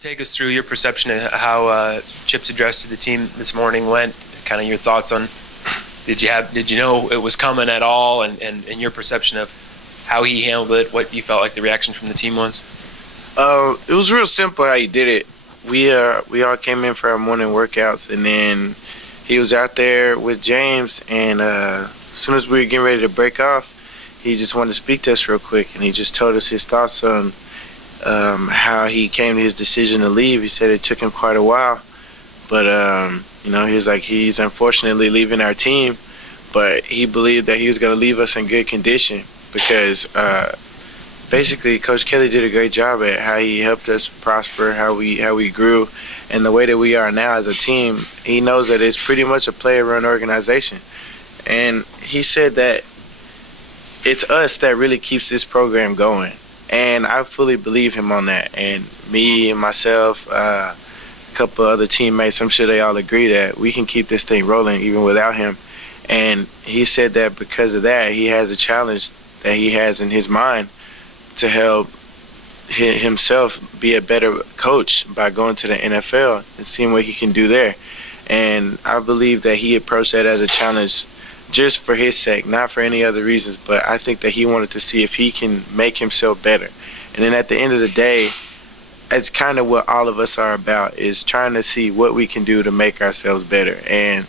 Take us through your perception of how Chip's address to the team this morning went. Kind of your thoughts on did you know it was coming at all, and your perception of how he handled it, what you felt like the reaction from the team was? It was real simple how he did it. We all came in for our morning workouts, and then he was out there with James, and as soon as we were getting ready to break off, he just wanted to speak to us real quick, and he just told us his thoughts on how he came to his decision to leave. He said it took him quite a while, but you know, he was like, he's unfortunately leaving our team, but he believed that he was going to leave us in good condition because basically Coach Kelly did a great job at how he helped us prosper, how we grew, and the way that we are now as a team. He knows that it's pretty much a player-run organization, and he said that it's us that really keeps this program going. And I fully believe him on that. And me and myself, a couple other teammates, I'm sure they all agree that we can keep this thing rolling even without him. And he said that because of that, he has a challenge that he has in his mind to help himself be a better coach by going to the NFL and seeing what he can do there. And I believe that he approached that as a challenge just for his sake, not for any other reasons, but I think that he wanted to see if he can make himself better. And then at the end of the day, it's kind of what all of us are about, is trying to see what we can do to make ourselves better. And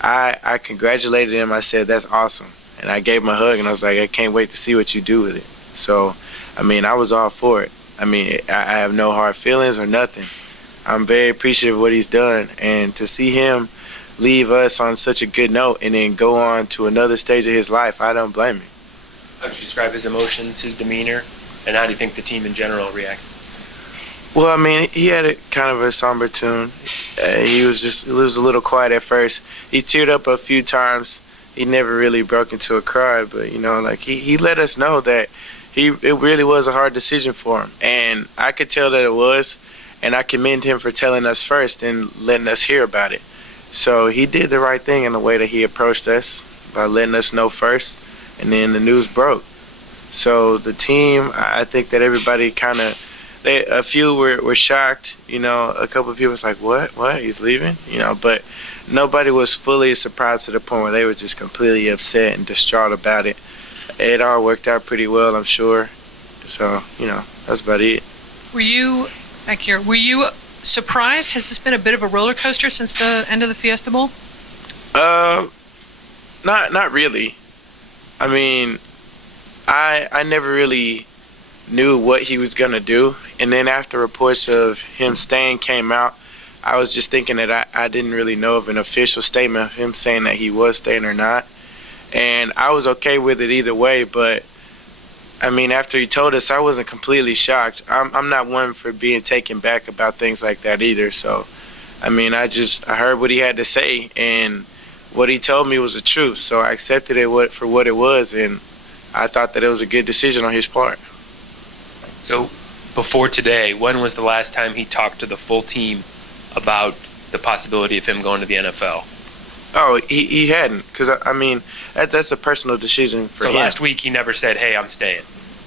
I congratulated him. I said, that's awesome. And I gave him a hug, and I was like, I can't wait to see what you do with it. So, I mean, I was all for it. I mean, I have no hard feelings or nothing. I'm very appreciative of what he's done. And to see him leave us on such a good note and then go on to another stage of his life, I don't blame him. How would you describe his emotions, his demeanor, and how do you think the team in general reacted? Well, I mean, he had a kind of a somber tune. He was a little quiet at first. He teared up a few times. He never really broke into a cry, but, you know, like he let us know that it really was a hard decision for him. And I could tell that it was, and I commend him for telling us first and letting us hear about it. So he did the right thing in the way that he approached us by letting us know first, and then the news broke. So the team, I think that everybody kind of, a few were shocked. You know, a couple of people was like, what, he's leaving? You know, but nobody was fully surprised to the point where they were just completely upset and distraught about it. It all worked out pretty well, I'm sure. So, you know, that's about it. Were you surprised? Has this been a bit of a roller coaster since the end of the Fiesta Bowl? Not really. I mean, I never really knew what he was gonna do, and then after reports of him staying came out, I was just thinking that I didn't really know of an official statement of him saying that he was staying or not, and I was okay with it either way. But I mean, after he told us, I wasn't completely shocked. I'm not one for being taken back about things like that either. So, I mean, I heard what he had to say, and what he told me was the truth. So I accepted it for what it was, and I thought that it was a good decision on his part. So, before today, when was the last time he talked to the full team about the possibility of him going to the NFL? Oh, he hadn't, because, I mean, that's a personal decision for him. So last week he never said, hey, I'm staying,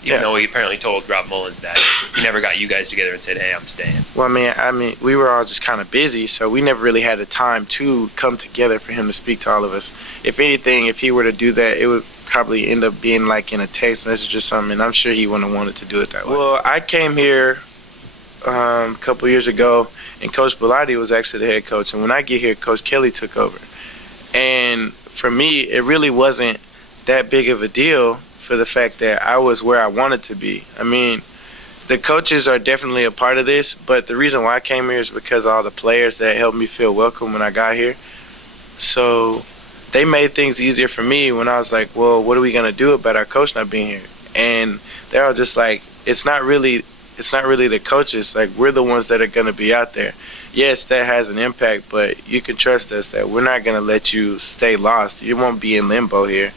even though he apparently told Rob Mullins that. He never got you guys together and said, hey, I'm staying. Well, I mean, we were all just kind of busy, so we never really had the time to come together for him to speak to all of us. If anything, if he were to do that, it would probably end up being like in a text message or something, and I'm sure he wouldn't have wanted to do it that way. Well, I came here a couple years ago, and Coach Bellotti was actually the head coach, and when I get here, Coach Kelly took over. And for me, it really wasn't that big of a deal for the fact that I was where I wanted to be. I mean, the coaches are definitely a part of this, but the reason why I came here is because of all the players that helped me feel welcome when I got here. So they made things easier for me when I was like, well, what are we going to do about our coach not being here? And they're all just like, it's not really the coaches. Like, we're the ones that are going to be out there. Yes, that has an impact, but you can trust us that we're not going to let you stay lost. You won't be in limbo here.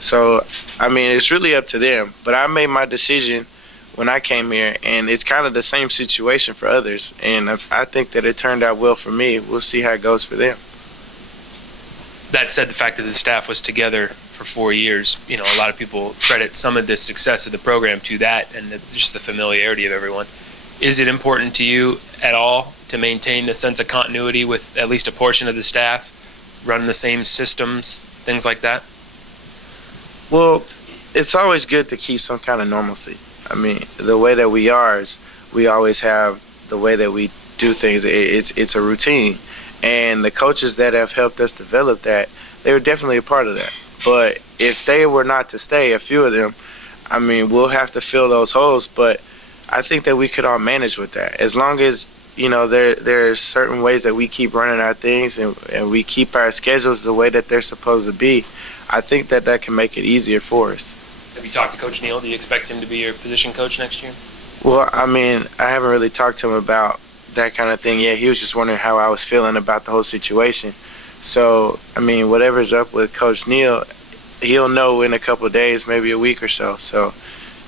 So, I mean, it's really up to them. But I made my decision when I came here, and it's kind of the same situation for others. And I think that it turned out well for me. We'll see how it goes for them. That said, the fact that the staff was together for 4 years, you know, a lot of people credit some of the success of the program to that, and it's just the familiarity of everyone. Is it important to you at all to maintain a sense of continuity with at least a portion of the staff, running the same systems, things like that? Well, it's always good to keep some kind of normalcy. I mean, the way that we are is we always have the way that we do things. It's a routine. And the coaches that have helped us develop that, they were definitely a part of that. But if they were not to stay, a few of them, I mean, we'll have to fill those holes. But I think that we could all manage with that. As long as, you know, there's certain ways that we keep running our things and we keep our schedules the way that they're supposed to be, I think that that can make it easier for us. Have you talked to Coach Neal? Do you expect him to be your position coach next year? Well, I mean, I haven't really talked to him about that kind of thing yet. He was just wondering how I was feeling about the whole situation. So, I mean, whatever's up with Coach Neal, he'll know in a couple of days, maybe a week or so. So,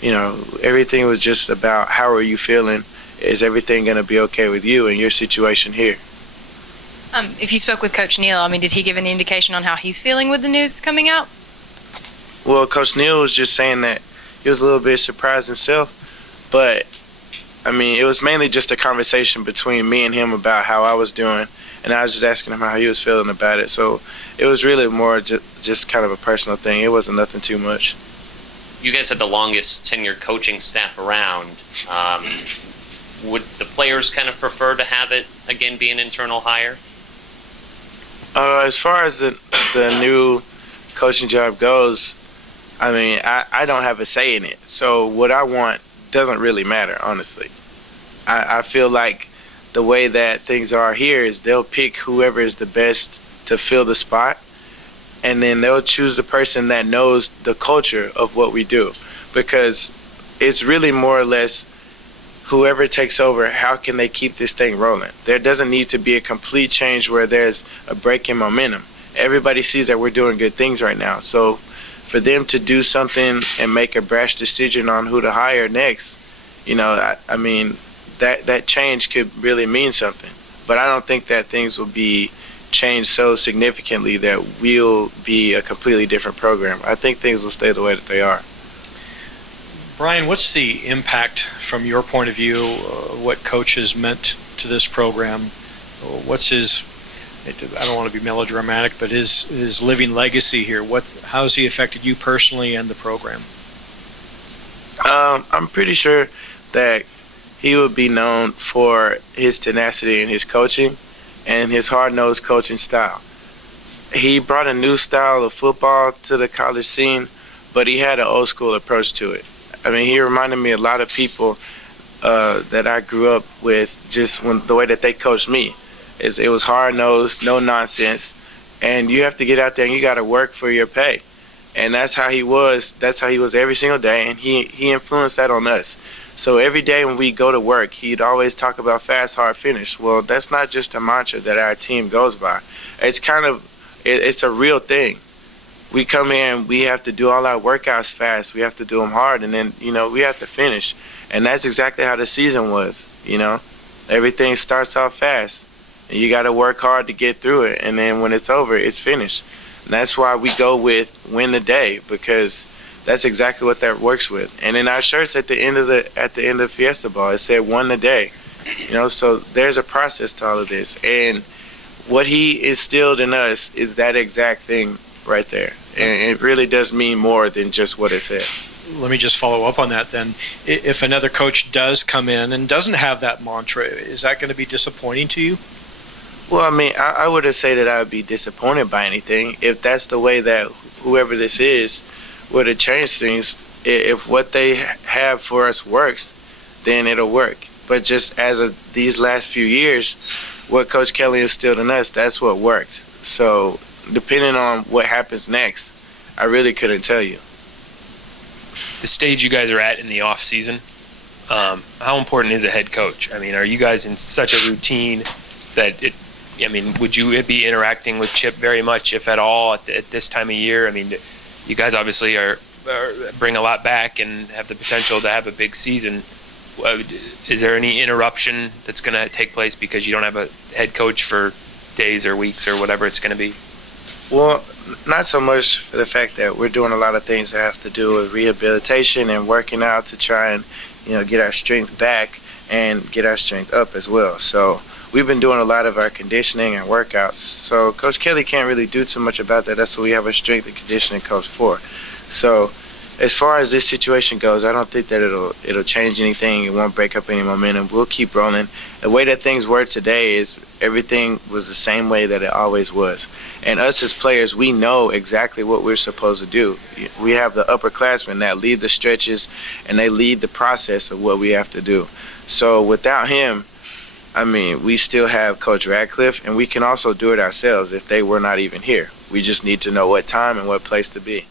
you know, everything was just about how are you feeling? Is everything going to be okay with you and your situation here? If you spoke with Coach Neal, I mean, did he give any indication on how he's feeling with the news coming out? Well, Coach Neal was just saying that he was a little bit surprised himself, but I mean, it was mainly just a conversation between me and him about how I was doing, and I was just asking him how he was feeling about it. So it was really more just kind of a personal thing. It wasn't nothing too much. You guys had the longest tenured coaching staff around. Would the players kind of prefer to have it, again, be an internal hire? As far as the new coaching job goes, I mean, I don't have a say in it. So what I want doesn't really matter, honestly. I feel like the way that things are here is they'll pick whoever is the best to fill the spot, and then they'll choose the person that knows the culture of what we do, because it's really more or less whoever takes over, how can they keep this thing rolling? There doesn't need to be a complete change where there's a break in momentum. Everybody sees that we're doing good things right now. So for them to do something and make a brash decision on who to hire next, you know, I mean, that change could really mean something. But I don't think that things will be changed so significantly that we'll be a completely different program. I think things will stay the way that they are. Brian, what's the impact from your point of view, what Coach has meant to this program? What's his, I don't want to be melodramatic, but his living legacy here? How has he affected you personally and the program? I'm pretty sure that he would be known for his tenacity in his coaching and his hard-nosed coaching style. He brought a new style of football to the college scene, but he had an old-school approach to it. I mean, he reminded me a lot of people that I grew up with, just the way that they coached me. It was hard-nosed, no nonsense, and you have to get out there and you got to work for your pay. And that's how he was. That's how he was every single day, and he influenced that on us. So every day when we go to work, he'd always talk about fast, hard finish. Well, that's not just a mantra that our team goes by. It's a real thing. We come in, we have to do all our workouts fast. We have to do them hard, and then, you know, we have to finish. And that's exactly how the season was, you know. Everything starts off fast, and you got to work hard to get through it. And then when it's over, it's finished. And that's why we go with win the day, because that's exactly what that works with. And in our shirts at the end of Fiesta Ball, it said won the day. You know, so there's a process to all of this. And what he instilled in us is that exact thing right there. And it really does mean more than just what it says. Let me just follow up on that then. If another coach does come in and doesn't have that mantra, is that going to be disappointing to you? Well, I mean, I wouldn't say that I would be disappointed by anything. If that's the way that whoever this is were to change things, if what they have for us works, then it'll work. But just as of these last few years, what Coach Kelly instilled in us, that's what worked. So depending on what happens next, I really couldn't tell you. The stage you guys are at in the off season, how important is a head coach? I mean, are you guys in such a routine that would you be interacting with Chip very much, if at all, at this time of year? I mean, you guys obviously bring a lot back and have the potential to have a big season. Is there any interruption that's going to take place because you don't have a head coach for days or weeks or whatever it's going to be? Well, not so much for the fact that we're doing a lot of things that have to do with rehabilitation and working out to try and, you know, get our strength back. and get our strength up as well. So we've been doing a lot of our conditioning and workouts. So Coach Kelly can't really do too much about that. That's what we have a strength and conditioning coach for. So as far as this situation goes, I don't think that it'll change anything. It won't break up any momentum. We'll keep rolling. The way that things were today is everything was the same way that it always was. And us as players, we know exactly what we're supposed to do. We have the upperclassmen that lead the stretches and they lead the process of what we have to do. So without him, I mean, we still have Coach Radcliffe, and we can also do it ourselves if they were not even here. We just need to know what time and what place to be.